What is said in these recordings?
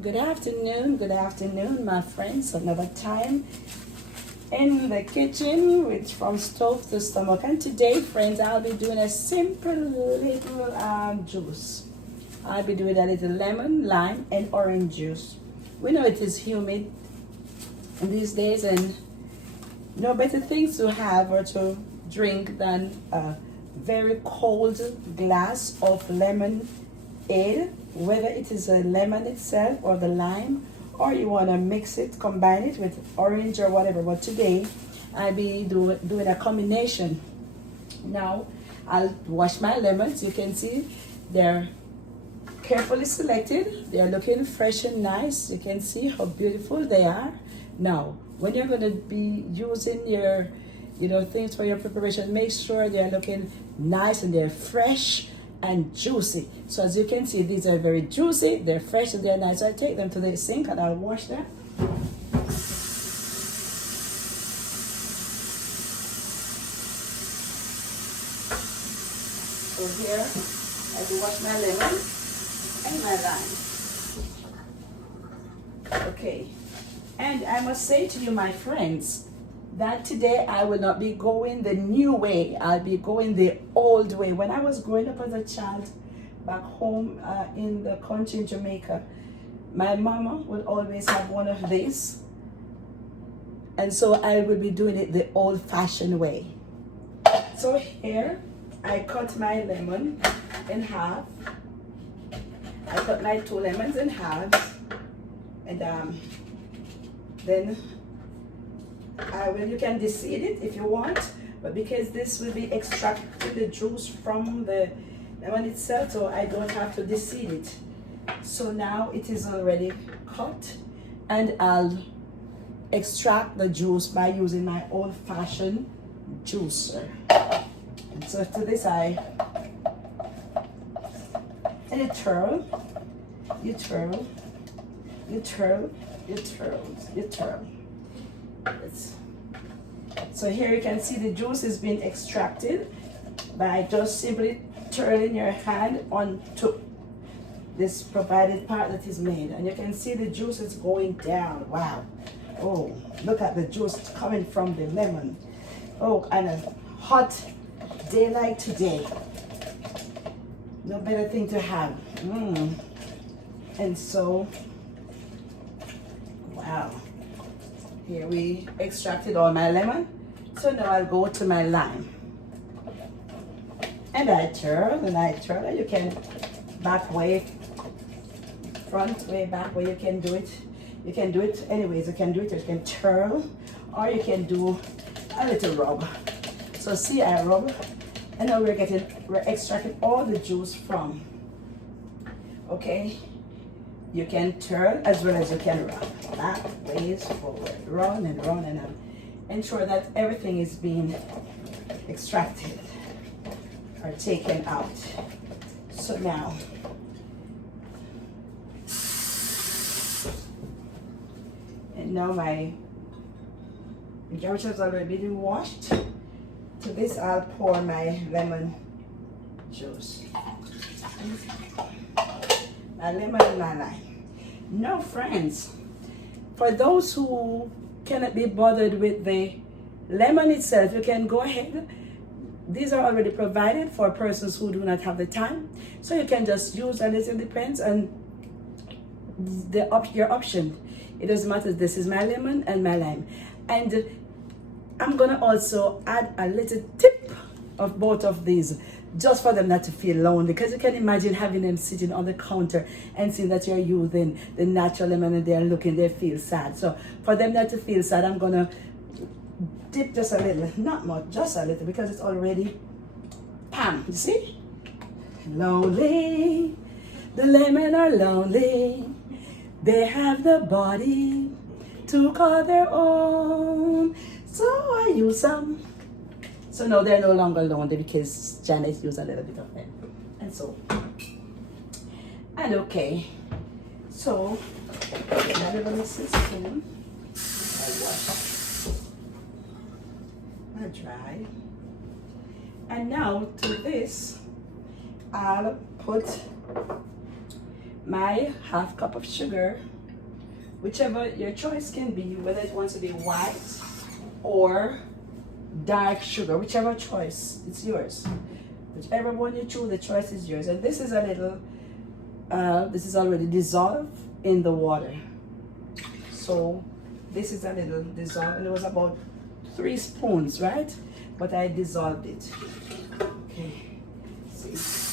Good afternoon, my friends. Another time in the kitchen with from stove to stomach. And today, friends, I'll be doing a simple little juice. I'll be doing a little lemon, lime, and orange juice. We know it is humid in these days, and no better things to have or to drink than a very cold glass of lemonade, whether it is a lemon itself or the lime, or you want to mix it, combine it with orange or whatever. But today I'll be doing a combination. Now I'll wash my lemons. You can see they're carefully selected. They're looking fresh and nice. You can see how beautiful they are. Now when you're going to be using your things for your preparation, make sure they're looking nice and they're fresh and juicy. So as you can see, these are very juicy, they're fresh and they're nice. So I take them to the sink and I'll wash them. So here I do wash my lemon and my lime. Okay, and I must say to you, my friends, that today I will not be going the new way. I'll be going the old way. When I was growing up as a child back home in the country in Jamaica, my mama would always have one of these. And so I will be doing it the old-fashioned way. So here I cut my lemon in half. I cut my 2 lemons in half. And then you can deseed it if you want, but because this will be extracting the juice from the lemon itself, so I don't have to deseed it. So now it is already cut, and I'll extract the juice by using my old-fashioned juicer. And so to this and you twirl. So here you can see the juice is being extracted by just simply turning your hand onto this provided part that is made, and you can see the juice is going down. Wow. Oh, look at the juice coming from the lemon. Oh, and a hot day like today, no better thing to have. And so, wow, here we extracted all my lemon. So now I'll go to my lime. And I twirl, and you can back way, front way, back way, you can do it. You can do it anyways, you can do it, you can twirl, or you can do a little rub. So see, I rub, and now we're extracting all the juice from. Okay, you can twirl as well as you can rub. Back, ways, forward, run and ensure that everything is being extracted or taken out. So now, and now my jar has already been washed. To this I'll pour my lemon juice. My lemon and my lime. Now friends, for those who cannot be bothered with the lemon itself, you can go ahead. These are already provided for persons who do not have the time. So you can just use a little, depends on your option. It doesn't matter, this is my lemon and my lime. And I'm gonna also add a little tip of both of these, just for them not to feel lonely, because you can imagine having them sitting on the counter and seeing that you're using the natural lemon and they feel sad. So for them not to feel sad, I'm gonna dip just a little, not much, just a little, because it's already pam, you see? Lonely, the lemon are lonely, they have the body to call their own, so I use some. So no, they're no longer lonely because Janet used a little bit of them. And so, and okay, so another little spoon, I wash, I dry. And now to this, I'll put my half cup of sugar, whichever your choice can be, whether it wants to be white or dark sugar, whichever choice, it's yours. Whichever one you choose, the choice is yours. And this is a little, this is already dissolved in the water. So this is a little dissolved, and it was about 3 spoons, right? But I dissolved it. Okay, see.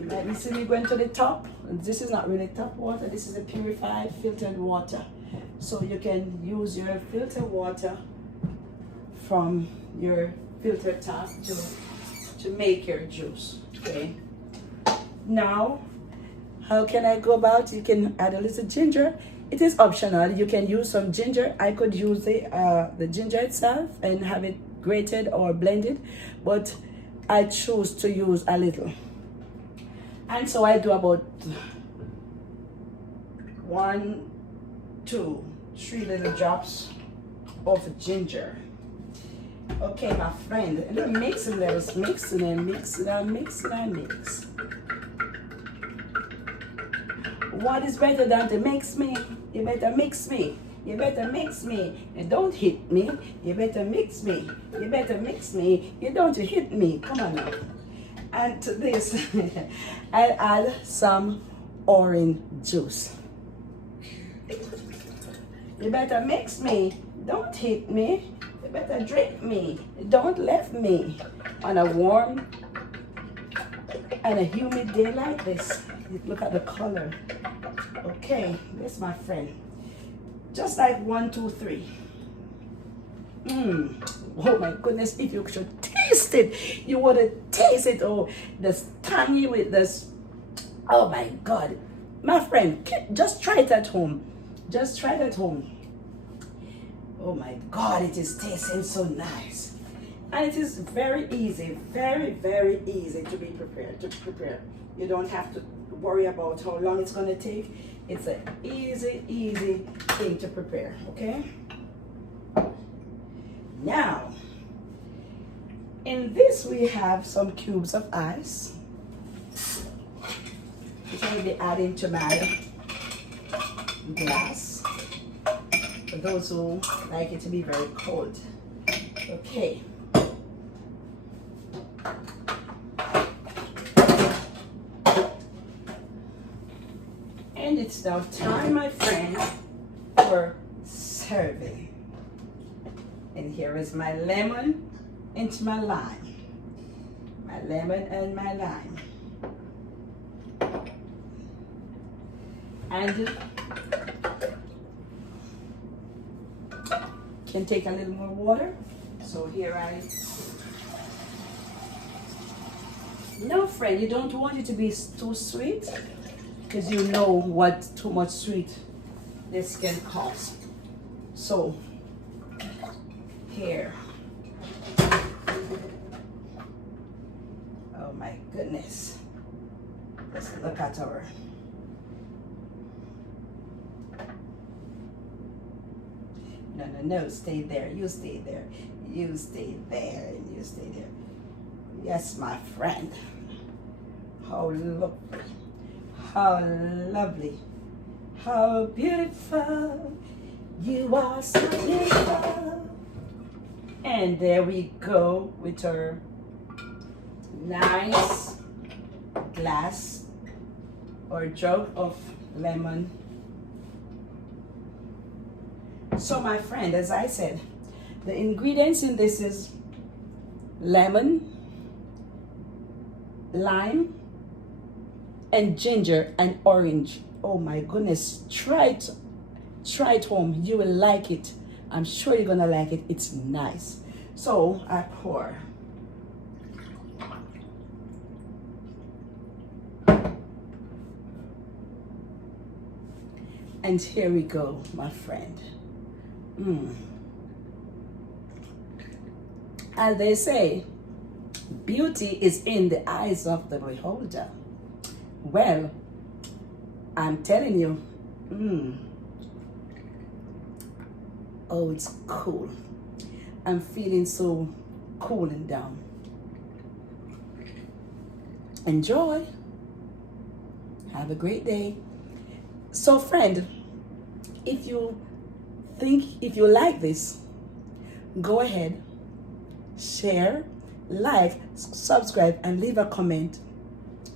You might be seeing me going to the top. This is not really tap water. This is a purified, filtered water. So you can use your filtered water from your filter tap to make your juice. Okay. Now, how can I go about? You can add a little ginger. It is optional. You can use some ginger. I could use the ginger itself and have it grated or blended, but I choose to use a little. And so I do about 1, 2, 3 little drops of ginger. Okay, my friend, and then mix it. Let's mix it and mix it and mix it and mix. What is better than to mix me? You better mix me. You better mix me. And don't hit me. You better mix me. You better mix me. You don't hit me. Come on now. And to this, I'll add some orange juice. You better mix me. Don't hit me. You better drink me. Don't left me on a warm and a humid day like this. Look at the color. Okay, this, my friend. Just like 1, 2, 3. Oh my goodness, if you should taste it, you want to taste it. Oh, this tangy with this. Oh my God. My friend, just try it at home. Just try it at home. Oh my God, it is tasting so nice. And it is very easy, very, very easy to be prepared, to prepare. You don't have to worry about how long it's going to take. It's an easy thing to prepare, okay? Now, in this we have some cubes of ice, which I will be adding to my glass, for those who like it to be very cold. Okay. And it's now time, my friend, for serving. And here is my lemon and my lime. My lemon and my lime. And can take a little more water. So here no, friend, you don't want it to be too sweet, because you know what too much sweet this can cause. So here. Oh my goodness. Let's look at our No, stay there. You stay there. You stay there and you stay there. Yes, my friend. How lovely. How lovely. How beautiful. You are so beautiful. And there we go with our nice glass or jug of lemon. So my friend, as I said, the ingredients in this is lemon, lime, and ginger and orange. Oh my goodness, try it home. You will like it. I'm sure you're gonna like it. It's nice. So I pour. And here we go, my friend. As they say, beauty is in the eyes of the beholder. Well, I'm telling you. Oh, it's cool. I'm feeling so cool and down. Enjoy. Have a great day. So, friend, if you like this, go ahead, share, like, subscribe, and leave a comment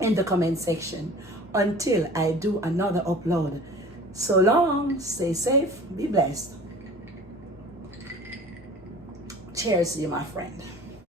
in the comment section until I do another upload. So long, stay safe, be blessed. Cheers to you, my friend.